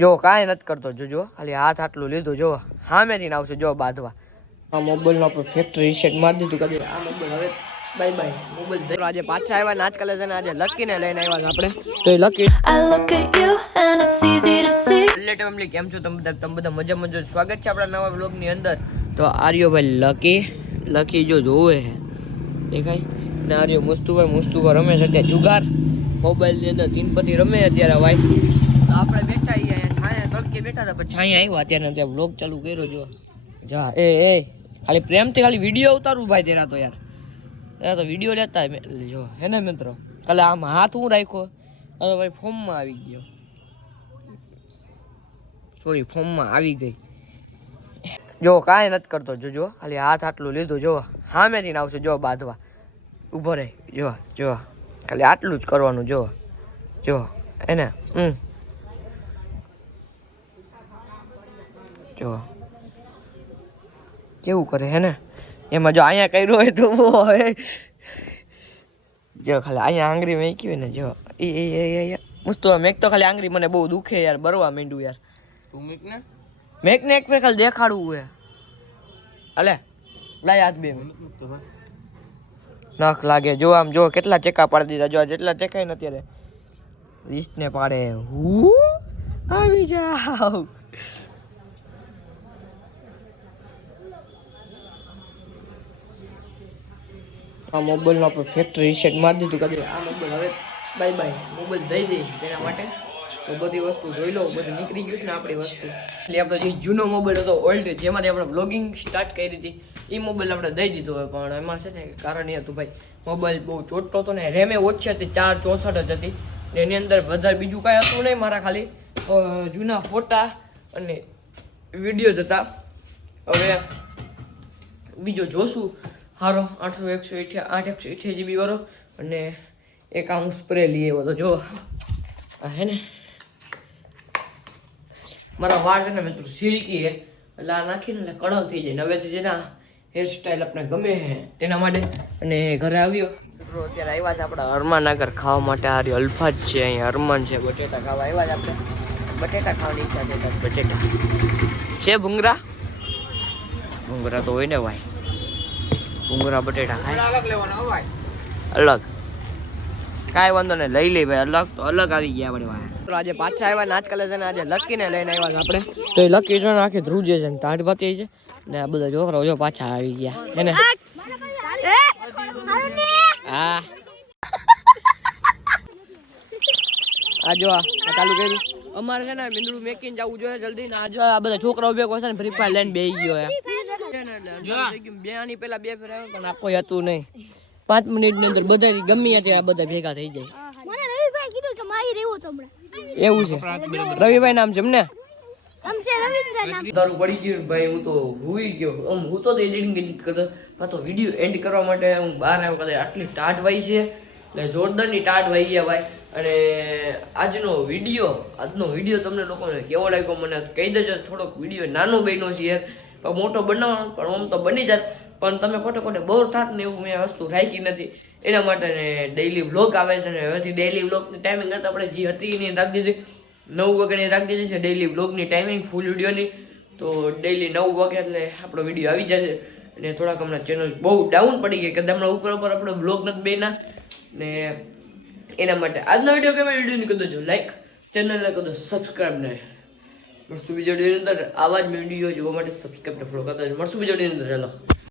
જો કાંઈ નથી કરતો. જોજો ખાલી હાથ આટલું લીધું. જો સામેથી ને આવશે જો બાંધવા. આ મોબાઈલનો આપણે ફેક્ટરી રીસેટ મારી દીધું કદી આ મોબાઈલ હવે બાય બાય મોબાઈલ આજે પાછા આવ્યા ને આજકાલે છે ને આજે લકીને લઈને આવ્યા આપણે. તો એ lucky I look at you and it's easy to see. એટલે ફેમિલી કેમ છો? તમે બધા તમે બધા મજા મજા સ્વાગત છે આપણા નવા બ્લોગની અંદર. તો આર્યોભાઈ લકી લકી જો જોવે છે. દેખાય? ને આર્યો મુસ્તુભાઈ મુસ્તુભાઈ રમે છે. અત્યારે જુગાર. મોબાઈલની અંદર તીનપતિ રમે અત્યારે વાય. તો આપણે બેઠા બેઠા હતા, પછી અહીંયા આવ્યા અત્યારે ત્યાં બ્લોગ ચાલુ કર્યો, જો. જા, એ એ, ખાલી પ્રેમથી ખાલી વીડિયો ઉતારવું ભાઈ તેના તો યાર. એના તો વીડિયો લેતા જો, હે ને મિત્રો? કાલે આમ હાથ હું રાખ્યો, હવે ભાઈ ફોર્મમાં આવી ગયો. સોરી ફોર્મમાં આવી ગઈ. જો, કાંઈ નથી કરતો જોજો ખાલી હાથ આટલું લીધું, જો, સામેથી આવશે, જો, બાંધવા. ઊભો રહે, જો જો, ખાલી આટલું જ કરવાનું, જો જો એને હમ. જો. કેવું કરે હે ને? એમાં જો અહીંયા કર્યું હોય તો હવે જો ખાલી અહીંયા આંગળી મેકી હોય ને જો. એ એ એ એ મસ્ત મેક તો ખાલી આંગળી મને બહુ દુખે યાર બરવા માંડ્યું યાર. તું મેક ને મેક ને એક ફેર ખાલી દેખાડવું હોય. અલે લાય હાથ બે. નખ લાગે. જો આમ જો કેટલા ચેકા પાડી દીધા? જો જેટલા ચેકાય ને અત્યારે વીસ ને પાડે. હું? આવી જાવ આ મોબાઈલનો આપણે ફેક્ટરી રિસેટ મારી દીધું કદી આ મોબાઈલ હવે બાય બાય મોબાઈલ દઈ દઈએ તેના માટે. તો બધી વસ્તુ જોઈ લો, બધું નીકળી ગયું ને આપણી વસ્તુ. એટલે આપણે જે જૂનો મોબાઈલ હતો ઓલ્ડ જેમાંથી આપણે બ્લોગિંગ સ્ટાર્ટ કરી હતી, એ મોબાઈલ આપણે દઈ દીધો હોય. પણ એમાં છે ને કારણ એ હતું ભાઈ મોબાઈલ બહુ ચોટતો હતો ને રેમે ઓછી હતી, ચાર ચોસઠ જ હતી. ને એની અંદર વધારે બીજું કાંઈ હતું નહીં મારા ખાલી. જૂના ફોટા અને વીડિયો હતા. હવે બીજો જોશું. હારો, આઠસો, એકસો, અઠ્યા, આઠ, એકસો અઠ્યા જીબી વાળો અને એક આમ સ્પ્રે લઈ આવ્યો તો, જો. હે ને. મારા વાળ છે ને મિત્રો સિલ્કી હે. એટલે આ નાખીને એટલે કડક થઈ જાય. નવેથી જે ના હેરસ્ટાઈલ આપણે ગમે હે તેના માટે. અને ઘરે આવ્યો. મિત્રો, અત્યારે આવ્યા છે આપણા હરમાનગર ખાવા માટે. રહ્યો અલ્ફાજ છે અહીંયા હરમાન છે, બટેટા ખાવા આવ્યા છે આપણે. બટેટા ખાવાની ઈચ્છા છે, બટેટા. છે ભૂંગરા? ભૂંગરા તો હોય ને ભાઈ. ભૂંગરા બટેટા ખાય. અલગ લેવાનો ભાઈ. અલગ. કાંઈ વાંધો નહીં લઈ લઈ ભાઈ અલગ તો અલગ આવી ગયા આપણે વાહ. આજે પાછા આવ્યા ને આજકાલ છે ને આજે લકીને લઈને આવ્યા આપણે. તો એ લકી છે ને આખી ધ્રુજે છે ને ટાઢ ભાતી છે. ને આ બધા છોકરાઓ જો પાછા આવી ગયા. એને હા. આ જો આ આ ચાલુ કર્યું. અમારે છે ને મીંદડું મેકીને જવું જોઈએ જલ્દી ને આજે આ બધા છોકરાઓ ભેગો છે ને ફ્રી ફાયર લઈને બેસી ગયો યાર બે આની પેલા બે ફેર આવ્યો પણ કોઈ હતું નહીં. પાંચ મિનિટની અંદર બધા ગમે ત્યાં આ બધા ભેગા થઈ જાય. મને રવિભાઈ કીધું કે માહી રહેવું તો હમણાં. એવું છે? રવિભાઈ નામ છે એમને? આમ છે રવિન્દ્ર નામ તારું પડી ગયું ભાઈ હું તો હુઈ ગયો. આમ હું તો એડિટિંગ એડિટ કરતો પણ વીડિયો એન્ડ કરવા માટે હું બહાર આવ્યો કદાચ આટલી ટાટ વાઈ છે. એટલે જોરદારની ટાટ વાઈ ગયા ભાઈ. અને આજનો વીડિયો આજનો વીડિયો તમને લોકોને કેવો લાગ્યો? મને કહી દેજો થોડોક વીડિયો નાનો બન્યો છે યાર. મોટો બનાવવાનો પણ આમ તો બની જાત. પણ તમે ખોટે ખોટે બોર થાત ને એવું મેં વસ્તુ રાખી નથી. એના માટે ડેઈલી વ્લોગ આવે છે ને હવેથી ડેઈલી વ્લોગની ટાઈમિંગ હતા, આપણે જે હતી એની રાખી દીધી. નવ વાગ્યાની રાખી દીધી છે ડેઈલી વ્લોગની ટાઈમિંગ ફૂલ વિડીયોની તો ડેઈલી નવ વાગે એટલે આપણો વીડિયો આવી જશે. અને થોડાક હમણાં ચેનલ બહુ ડાઉન પડી ગઈ કે હમણાં ઉપર ઉપર આપણે વ્લોગ નથી બેના ને એના માટે આજનો વીડિયો કેવો વીડિયો નહીં દેજો લાઈક ચેનલને કહો સબસ્ક્રાઈબ ને. મળશું બીજા વિડીયોની અંદર. આવા જ વીડિયો જોવા માટે સબસ્ક્રાઈબ ફોલો કરતા. મળશું બીજા વિડીયોની અંદર. ચાલો.